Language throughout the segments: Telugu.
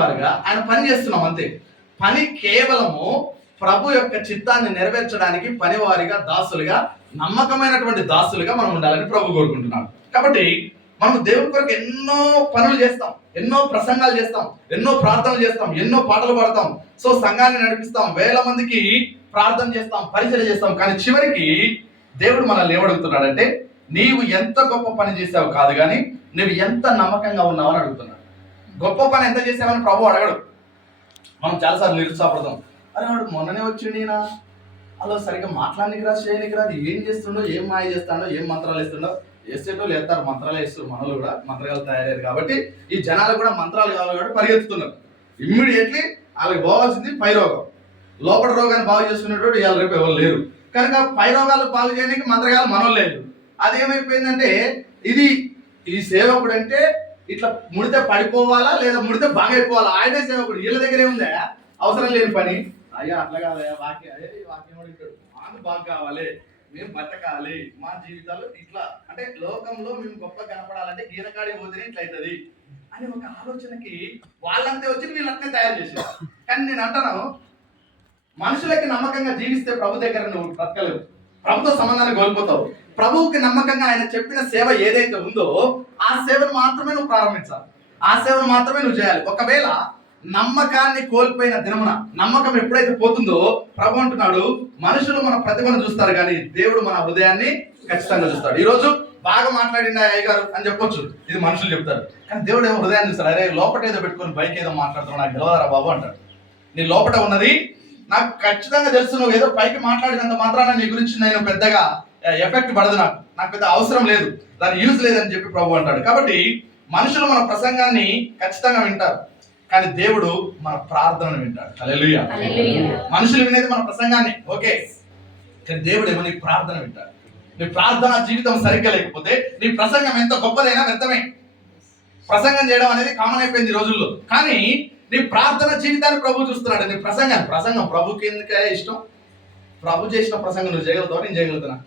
వారిగా ఆయన పని చేస్తున్నాం అంతే. పని కేవలము ప్రభు యొక్క చిత్తాన్ని నెరవేర్చడానికి పనివారిగా, దాసులుగా, నమ్మకమైనటువంటి దాసులుగా మనం ఉండాలని ప్రభు కోరుకుంటున్నాడు. కాబట్టి మనం దేవుడి కొరకు ఎన్నో పనులు చేస్తాం, ఎన్నో ప్రసంగాలు చేస్తాం, ఎన్నో ప్రార్థనలు చేస్తాం, ఎన్నో పాటలు పాడతాం, సో సంఘాన్ని నడిపిస్తాం, వేల మందికి ప్రార్థన చేస్తాం, పరిచయం చేస్తాం. కానీ చివరికి దేవుడు మనల్ని ఏమడుగుతున్నాడంటే, నీవు ఎంత గొప్ప పని చేసావు కాదు, కానీ నువ్వు ఎంత నమ్మకంగా ఉన్నావు అని అడుగుతున్నాడు. గొప్ప పని ఎంత చేసావని ప్రభు అడగడు. మనం చాలాసార్లు నిరుత్సాహపడతాం. అరే వాడు మొన్ననే వచ్చిండినా, అలా సరిగ్గా మాట్లాడనికి రా, చేయనికి రా, ఏం చేస్తుండో, ఏం మాయ చేస్తాడో, ఏం మంత్రాలు ఇస్తుండో. వేసేటోళ్ళు వేస్తారు, మంత్రాలు వేస్తారు, మనలు కూడా మంత్రాలు తయారయ్యారు కాబట్టి ఈ జనాలు కూడా మంత్రాలు కావాలి కాబట్టి పరిగెత్తుతున్నారు. ఇమ్మీడియట్లీ వాళ్ళకి పోవాల్సింది పై రోగం. లోపల రోగాన్ని బాగు చేసుకునేటోడు ఇవాళ రేపు ఎవరు లేరు. కనుక పై రోగాలు బాగు చేయడానికి మంత్రగాలు మనలు లేదు. అదేమైపోయిందంటే, ఇది ఈ సేవకుడు అంటే ఇట్లా ముడితే పడిపోవాలా లేదా ముడితే బాగా అయిపోవాలా, ఆయనే సేవకుడు. వీళ్ళ దగ్గరే ఉందా అవసరం లేని పని. అయ్యా అట్లా కాదయ్యా, వాక్యం మాకు బాగా కావాలి, మేము బతకాలి, మా జీవితాలు ఇట్లా, అంటే లోకంలో మేము గొప్ప కనపడాలంటే గీనకాడి పోతేనే ఇట్లా అవుతుంది అని ఒక ఆలోచనకి వాళ్ళంతే వచ్చి వీళ్ళంతే తయారు చేశారు. కానీ నేను అంటాను, మనుషులకి నమ్మకంగా జీవిస్తే ప్రభు దగ్గర నువ్వు బ్రతకలేవు, ప్రభుతో సంబంధాన్ని కోల్పోతావు. ప్రభువుకి నమ్మకంగా ఆయన చెప్పిన సేవ ఏదైతే ఉందో ఆ సేవను మాత్రమే నువ్వు ప్రారంభించాలి, ఆ సేవను మాత్రమే నువ్వు చేయాలి. ఒకవేళ నమ్మకాన్ని కోల్పోయిన దినమున, నమ్మకం ఎప్పుడైతే పోతుందో ప్రభు అంటున్నాడు, మనుషులు మన ప్రతిభను చూస్తారు కానీ దేవుడు మన హృదయాన్ని ఖచ్చితంగా చూస్తాడు. ఈ రోజు బాగా మాట్లాడింది అయ్యగారు అని చెప్పొచ్చు, ఇది మనుషులు చెప్తారు. కానీ దేవుడు ఏమో హృదయాన్ని చూస్తాడు. అరే లోపట ఏదో పెట్టుకుని బైక్ ఏదో మాట్లాడుతున్నావు, నాకు గెలవదారా బాబు అంటాడు. నీ లోపట ఉన్నది నాకు ఖచ్చితంగా తెలుసు, నువ్వు ఏదో పైకి మాట్లాడినంత మాత్రాన నీ గురించి నేను పెద్దగా ఎఫెక్ట్ పడదు, నాకు పెద్ద అవసరం లేదు, దాని యూజ్ లేదని చెప్పి ప్రభు అంటాడు. కాబట్టి మనుషులు మన ప్రసంగాన్ని ఖచ్చితంగా వింటారు, కానీ దేవుడు మన ప్రార్థనను వింటాడు. హల్లెలూయా. మనుషులు వినేది మన ప్రసంగాన్ని, ఓకే, కానీ దేవుడు ఏమో నీ ప్రార్థన వింటాడు. నీ ప్రార్థన జీవితం సరిగ్గా లేకపోతే నీ ప్రసంగం ఎంత గొప్పదైనా వ్యర్థమే. ప్రసంగం చేయడం అనేది కామన్ అయిపోయింది ఈ రోజుల్లో, కానీ నీ ప్రార్థన జీవితాన్ని ప్రభు చూస్తున్నాడు. నీ ప్రసంగం ప్రభుకి ఎందుకే ఇష్టం? ప్రభు చేసిన ప్రసంగం నువ్వు చేయగలుగుతావు, నేను చేయగలుగుతున్నా.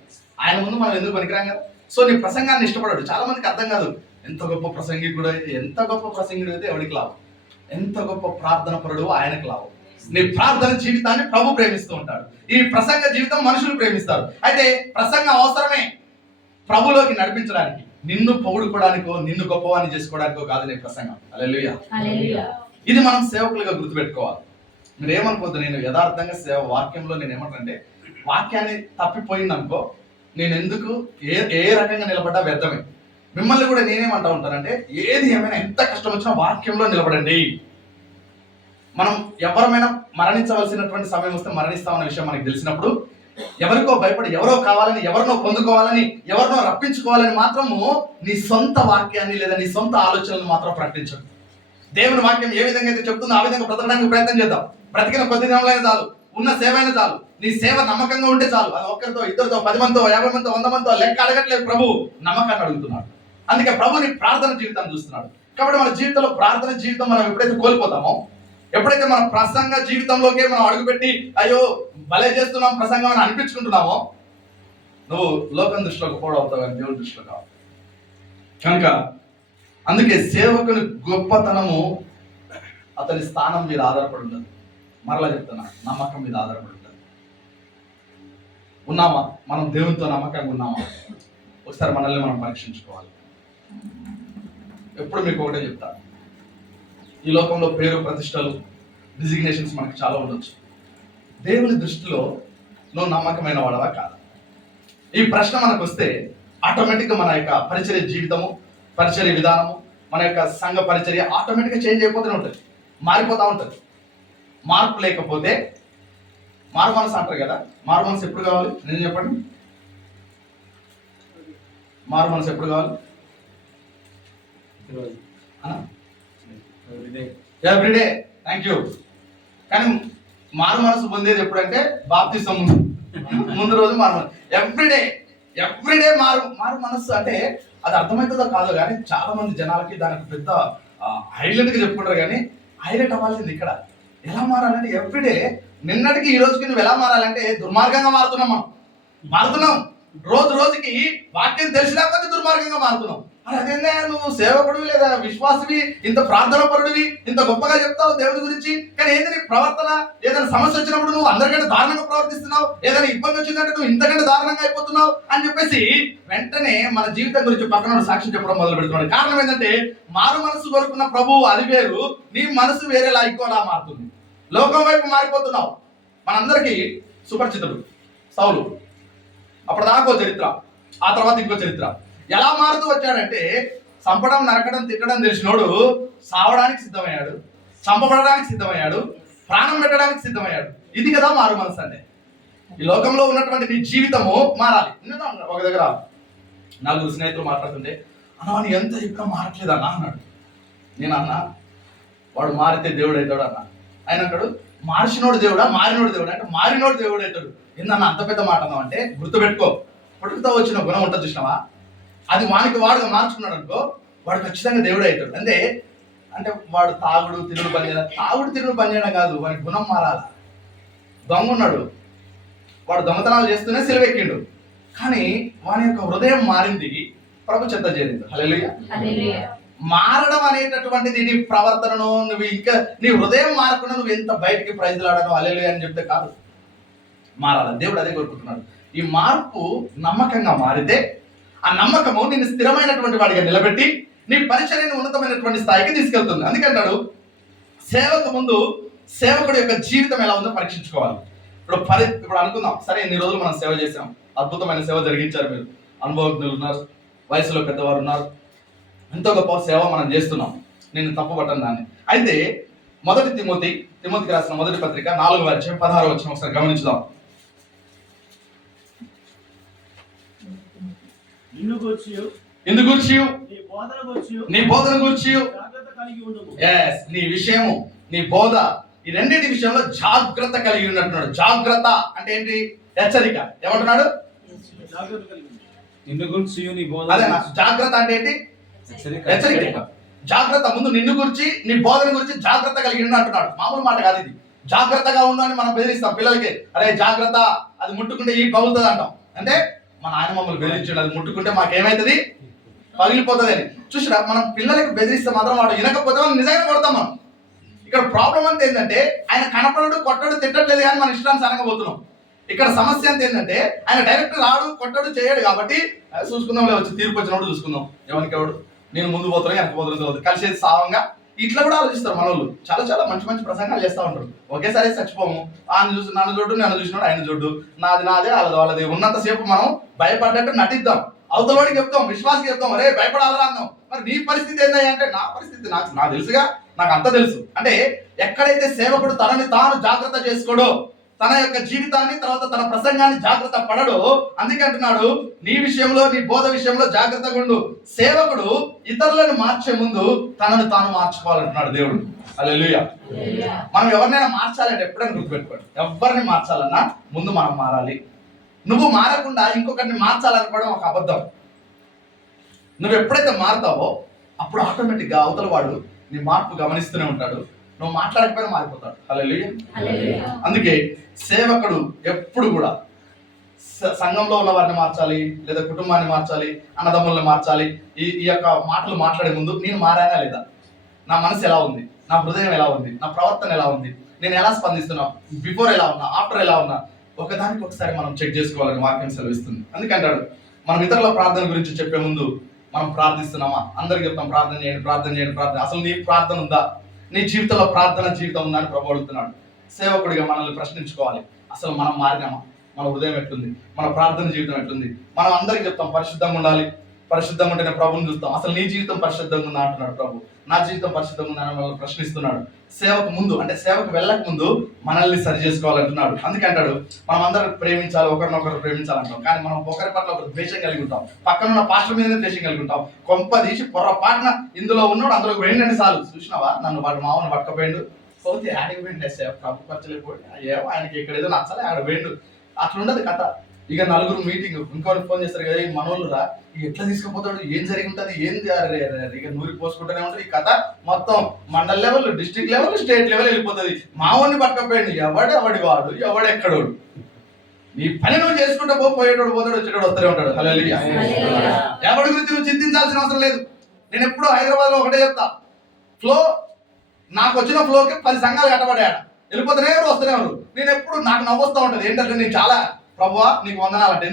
ఆయన ముందు మనం ఎందుకు పనికిరాం కదా. సో నీ ప్రసంగాన్ని ఇష్టపడాడు. చాలా మందికి అర్థం కాదు, ఎంత గొప్ప ప్రసంగికుడు అయితే, ఎంత గొప్ప ప్రసంగికుడు అయితే ఎవరికి లాభం, ఎంత గొప్ప ప్రార్థన పరుడు ఆయనకు లాభం. నీ ప్రార్థన జీవితాన్ని ప్రభు ప్రేమిస్తూ ఉంటాడు, ఈ ప్రసంగ జీవితం మనుషులు ప్రేమిస్తారు. అయితే ప్రసంగం అవసరమే ప్రభులోకి నడిపించడానికి, నిన్ను పొగుడుకోవడానికో నిన్ను గొప్పవాన్ని చేసుకోవడానికో కాదు నీ ప్రసంగం. హల్లెలూయా. ఇది మనం సేవకులుగా గుర్తుపెట్టుకోవాలి. మీరు ఏమనుకోవద్దు, నేను యథార్థంగా వాక్యంలో నేను ఏమంటే, వాక్యాన్ని తప్పిపోయింది అనుకో, నేను ఎందుకు ఏ రకంగా నిలబడ్డా వ్యర్థమే. మిమ్మల్ని కూడా నేనేమంటా ఉంటానంటే, ఏది ఏమైనా ఎంత కష్టం వచ్చినా వాక్యంలో నిలబడండి. మనం ఎవరమైనా మరణించవలసినటువంటి సమయం వస్తే మరణిస్తామన్న విషయం మనకు తెలిసినప్పుడు, ఎవరికో భయపడి, ఎవరో కావాలని, ఎవరినో పొందుకోవాలని, ఎవరినో రప్పించుకోవాలని మాత్రము నీ సొంత వాక్యాన్ని లేదా నీ సొంత ఆలోచనలు మాత్రం ప్రకటించండి. దేవుని వాక్యం ఏ విధంగా అయితే చెప్తుందో ఆ విధంగా బ్రతకడానికి ప్రయత్నం చేద్దాం. బ్రతికిన కొద్ది దినంలో చాలు, ఉన్న సేవ అయినా చాలు, నీ సేవ నమ్మకంగా ఉంటే చాలు. అది ఒక్కరితో, ఇద్దరితో, 10 మందితో, 50 మందితో, 100 మందితో లెక్క అడగట్లేదు. ప్రభు నమ్మకాన్ని అడుగుతున్నాడు. అందుకే ప్రభు నీ ప్రార్థన జీవితాన్ని చూస్తున్నాడు. కాబట్టి మన జీవితంలో ప్రార్థన జీవితం మనం ఎప్పుడైతే కోల్పోతామో, ఎప్పుడైతే మన ప్రసంగ జీవితంలోకి మనం అడుగుపెట్టి అయ్యో భలే చేస్తున్నాం ప్రసంగం అని అనిపించుకుంటున్నామో, నువ్వు లోకం దృష్టిలో గొప్పవాడవుతావు కానీ దేవుడి దృష్టిలో కావు. కనుక అందుకే సేవకుని గొప్పతనము అతని స్థానం మీద ఆధారపడి ఉంటుంది. మరలా చెప్తున్నా, నమ్మకం మీద ఆధారపడి ఉంటుంది. ఉన్నామా మనం దేవునితో నమ్మకంగా ఉన్నామా? ఒకసారి మనల్ని మనం పరీక్షించుకోవాలి. ఎప్పుడు మీకు ఒకటే చెప్తా, ఈ లోకంలో పేరు, ప్రతిష్టలు, డిజిగ్నేషన్స్ మనకు చాలా ఉండొచ్చు. దేవుని దృష్టిలో నువ్వు నమ్మకమైన వాడవా కాదా? ఈ ప్రశ్న మనకు వస్తే ఆటోమేటిక్గా మన యొక్క పరిచర్య జీవితము, పరిచర్య విధానము, మన యొక్క సంఘ పరిచర్య ఆటోమేటిక్గా చేంజ్ అయిపోతూనే ఉంటుంది, మారిపోతూ ఉంటుంది. మార్పు లేకపోతే మారు మనసు అంటారు కదా, మారు మనసు ఎప్పుడు కావాలి? నేను చెప్పండి, మారు మనసు ఎప్పుడు కావాలి? ఎవ్రీడే. Thank you. కానీ మారు మనసు పొందేది ఎప్పుడంటే బాప్తిసం ముందు రోజు మారు మనసు. ఎవ్రీడే మారు మనసు అంటే అది అర్థమవుతుందో కాదో కానీ చాలా మంది జనాలకి దానికి పెద్ద హైలైట్గా చెప్పుకుంటారు. కానీ హైలైట్ అవ్వాల్సింది ఇక్కడ ఎలా మారాలంటే, ఎవ్రీడే నిన్నటికి ఈ రోజుకి నువ్వు ఎలా మారాలంటే దుర్మార్గంగా మారుతున్నాం. రోజు రోజుకి వాక్యం తెలిసినా కొద్ది దుర్మార్గంగా మారుతున్నాం. మరి అదేందే నువ్వు సేవకుడివి లేదా విశ్వాసవి, ఇంత ప్రార్థన పరుడివి, ఇంత గొప్పగా చెప్తావు దేవుడి గురించి, కానీ ఏంది నీ ప్రవర్తన? ఏదైనా సమస్య వచ్చినప్పుడు నువ్వు అందరికంటే దారుణంగా ప్రవర్తిస్తున్నావు, ఏదైనా ఇబ్బంది వచ్చిందంటే నువ్వు ఇంతకంటే దారుణంగా అయిపోతున్నావు అని చెప్పేసి వెంటనే మన జీవితం గురించి పక్కన సాక్ష్యం చెప్పడం మొదలు పెడుతున్నాడు. కారణం ఏంటంటే మారు మనసు కోరుకున్న ప్రభువు అది వేరు, నీ మనసు వేరేలా ఇంకోలా మారుతుంది. లోకం వైపు మారిపోతున్నావు. మనందరికీ సుపరిచితుడు సౌలు. అప్పటిదాకో చరిత్ర, ఆ తర్వాత ఇంకో చరిత్ర. ఎలా మారుతూ వచ్చాడంటే చంపడం, నరకడం, తిట్టడం తెలిసినోడు సావడానికి సిద్ధమయ్యాడు, చంపబడడానికి సిద్ధమయ్యాడు, ప్రాణం పెట్టడానికి సిద్ధమయ్యాడు. ఇది కదా మారు మనసు అంటే. ఈ లోకంలో ఉన్నటువంటి నీ జీవితము మారాలి. ఒక దగ్గర నలుగురు స్నేహితులు మాట్లాడుతుంటే, అన్న ఎంత ఇప్పుడు మారట్లేదు అన్న అన్నాడు. నేను అన్నా వాడు మారితే దేవుడు అవుతాడు అన్న. ఆయన అంటాడు మార్చినోడు దేవుడా మారినోడు దేవుడా అంటే మారినోడు దేవుడు అవుతాడు. ఏందన్న అంత పెద్ద మాట అన్నావు అంటే, గుర్తుపెట్టుకో, పుట్టుకతో వచ్చిన గుణం ఉంటుంది చూసినావా, అది వానికి వాడుగా మార్చుకున్నాడు అనుకో, వాడు ఖచ్చితంగా దేవుడు అవుతాడు. అంటే వాడు తాగుడు తిరుగుడు పని చేయడం, తాగుడు తిరుగుడు పని చేయడం కాదు, వానికి గుణం మారాలి. దొంగ ఉన్నాడు, వాడు దొంగతనాలు చేస్తూనే సిలువెక్కిండు, కానీ వాని యొక్క హృదయం మారింది, ప్రభు చెంత చేరింది. హల్లెలూయా. మారడం అనేటటువంటిది నీ ప్రవర్తనను, నువ్వు ఇంకా నీ హృదయం మారకుండా నువ్వు ఎంత బయటికి ప్రైజ్లాడను హల్లెలూయా అని చెప్తే కాదు, మారాలి. దేవుడు అదే కోరుకుంటున్నాడు. ఈ మార్పు నమ్మకంగా మారితే ఆ నమ్మకము నిన్ను స్థిరమైనటువంటి వాడిగా నిలబెట్టి నీ పరిచర్యను ఉన్నతమైనటువంటి స్థాయికి తీసుకెళ్తుంది. అందుకంటాడు సేవకు ముందు సేవకుడి యొక్క జీవితం ఎలా ఉందో పరీక్షించుకోవాలి. ఇప్పుడు అనుకుందాం, సరే ఇన్ని రోజులు మనం సేవ చేసాం, అద్భుతమైన సేవ జరిగించారు, మీరు అనుభవజ్ఞులు ఉన్నారు, వయసులో పెద్దవారు ఉన్నారు, ఎంతో గొప్ప సేవ మనం చేస్తున్నాం, నేను తప్పు పట్టను దాన్ని. అయితే మొదటి తిమోతికి రాసిన మొదటి పత్రిక 4:16 ఒకసారి గమనించుదాం. నీ బోధన గురించి నీ విషయము, నీ బోధ, ఈ రెండింటి విషయంలో జాగ్రత్త కలిగి ఉన్నట్టున్నాడు. జాగ్రత్త అంటే ఏంటి? హెచ్చరిక. ఏమంటున్నాడు? అదేనా జాగ్రత్త అంటే ఏంటి? హెచ్చరిక. జాగ్రత్త. ముందు నిన్ను గురించి, నీ బోధన గురించి జాగ్రత్త కలిగి అంటున్నాడు. మామూలు మాట కాదు ఇది. జాగ్రత్తగా ఉందని మనం బెదిరిస్తాం పిల్లలకి, అరే జాగ్రత్త, అది ముట్టుకుంటే ఈ పగులుతుంది అంటాం. అంటే మన ఆయన మమ్మల్ని బెదిరించాడు, అది ముట్టుకుంటే మాకేమైతుంది, పగిలిపోతుంది అని. చూసినా మనం పిల్లలకి బెదిరిస్తే మాత్రం వాడు వినకపోతే మనం నిజంగా కొడతాం. మనం ఇక్కడ ప్రాబ్లం అంతా ఏంటంటే ఆయన కనపడడు, కొట్టడు, తిట్టట్లేదు, కానీ మన ఇష్టానుసారంగా పోతున్నాం. ఇక్కడ సమస్య అంత ఏంటంటే ఆయన డైరెక్ట్ రాడు, కొట్టడు, చేయడు. కాబట్టి చూసుకుందాం, వచ్చి తీర్పు వచ్చినప్పుడు చూసుకుందాం, ఎవరికి నేను ముందు పోతున్నా వెనక పోతున్నా కలిసేది సావంగా ఇట్లా కూడా ఆలోచిస్తారు మన వాళ్ళు. చాలా చాలా మంచి మంచి ప్రసంగాలు చేస్తూ ఉంటారు. ఒకేసారి చచ్చిపోము, ఆయన చూసి నన్ను చూడు, నన్ను చూసినాడు ఆయన చూడు, నాది నాదే వాళ్ళది ఉన్నంతసేపు మనం భయపడ్డట్టు నటిద్దాం, అవతలవాడికి చెప్తాం, విశ్వాసకి చెప్తాం, అరే భయపడాలరా అన్నాం. మరి నీ పరిస్థితి ఏంటంటే అంటే నా పరిస్థితి నాకు తెలుసుగా, నాకు అంత తెలుసు. అంటే ఎక్కడైతే సేవకుడు తనని తాను జాగ్రత్త చేసుకోడో, తన యొక్క జీవితాన్ని, తర్వాత తన ప్రసంగాన్ని జాగ్రత్త పడడు, అందుకే అంటున్నాడు నీ విషయంలో, నీ బోధ విషయంలో జాగ్రత్తగా ఉండు. సేవకుడు ఇతరులను మార్చే ముందు తనను తాను మార్చుకోవాలంటున్నాడు దేవుడు. హల్లెలూయా. మనం ఎవరినైనా మార్చాలంటే ఎప్పుడైనా గుర్తుపెట్టుకోండి, ఎవరిని మార్చాలన్నా ముందు మనం మారాలి. నువ్వు మారకుండా ఇంకొకరిని మార్చాలనుకోవడం ఒక అబద్ధం. నువ్వు ఎప్పుడైతే మారుతావో అప్పుడు ఆటోమేటిక్గా అవతల వాడు నీ మార్పు గమనిస్తూనే ఉంటాడు, నువ్వు మాట్లాడకపోయినా మారిపోతాడు. హల్లెలూయా. అందుకే సేవకుడు ఎప్పుడు కూడా సంఘంలో ఉన్న వారిని మార్చాలి, లేదా కుటుంబాన్ని మార్చాలి, అన్నదమ్ముల్ని మార్చాలి. ఈ యొక్క మాటలు మాట్లాడే ముందు నేను మారానా లేదా, నా మనసు ఎలా ఉంది, నా హృదయం ఎలా ఉంది, నా ప్రవర్తన ఎలా ఉంది, నేను ఎలా స్పందిస్తున్నా, బిఫోర్ ఎలా ఉన్నా, ఆఫ్టర్ ఎలా ఉన్నా, ఒకదానికి ఒకసారి మనం చెక్ చేసుకోవాలని వాక్యం సెలవిస్తుంది. అందుకంటాడు మనం ఇతరుల ప్రార్థన గురించి చెప్పే ముందు మనం ప్రార్థిస్తున్నామా? అందరికి చెప్తాం ప్రార్థన చేయండి, ప్రార్థన చేయండి, ప్రార్థన. అసలు నీ ప్రార్థన ఉందా? నీ జీవితంలో ప్రార్థన జీవితం ఉందా అని ప్రభు అడుగుతున్నాడు. సేవకుడిగా మనల్ని ప్రశ్నించుకోవాలి. అసలు మనం మారినామా? మన హృదయం ఎట్లుంది? మన ప్రార్థన జీవితం ఎట్లుంది? మనం అందరికి చెప్తాం పరిశుద్ధంగా ఉండాలి, పరిశుద్ధంగా ఉంటేనే ప్రభుని చూస్తాం. అసలు నీ జీవితం పరిశుద్ధంగా ఉందా అంటున్నాడు ప్రభు. నా జీవితం పరిశుద్ధంగా ఉందని మనల్ని ప్రశ్నిస్తున్నాడు. సేవకు ముందు, అంటే సేవకు వెళ్ళక ముందు మనల్ని సరి చేసుకోవాలంటున్నాడు. అందుకే అంటాడు మనం అందరూ ప్రేమించాలి, ఒకరినొకరు ప్రేమించాలంటాం, కానీ మనం ఒకరి పట్ల ఒకరు ద్వేషం కలిగి ఉంటాం. పక్కనున్న పాస్టర్ మీదనే ద్వేషం కలిగి ఉంటాం. కొంప తీసి పొరపాటున ఇందులో ఉన్నాడు అందులో పోయిందండి చాలు. చూసినావా నన్ను వాడు మామూలు పట్టుకపోయిండు, పోతే ఆడికి పోయిండు, ప్రభు ఖర్చులేకపోయి ఏమో ఆయనకి ఎక్కడేదో నచ్చలే ఆడ పోయిండు. అట్లుండదు కథ. ఇక నలుగురు మీటింగ్, ఇంకోటి ఫోన్ చేస్తారు కదా, మనోళ్ళు రా ఎట్లా తీసుకుపోతాడు, ఏం జరిగి ఉంటుంది, ఏం ఇక నూరి పోసుకుంటూనే ఉంటుంది. ఈ కథ మొత్తం mandal level, district level, state level వెళ్ళిపోతుంది. మావోని పట్టకపోయింది, ఎవడి వాడు, ఎవడెక్కడోడు. నీ పని నువ్వు చేసుకుంటూ పోయేటోడు పోతాడు, వచ్చేటోడు వస్తూనే ఉంటాడు. హల్లెలూయా. ఎవరి గురించి నువ్వు చింతించాల్సిన అవసరం లేదు. నేను ఎప్పుడు హైదరాబాద్లో ఒకటే చెప్తా, ఫ్లో నాకు వచ్చిన ఫ్లోకి 10 సంఘాలు కట్టబడ్డాడు, వెళ్ళిపోతూనే ఎవరు వస్తూనే ఎవరు. నేను ఎప్పుడు నాకు నవ్వుస్తూ ఉంటుంది ఏంటంటే, నేను చాలా ప్రభువా నీకు వందనాలంటే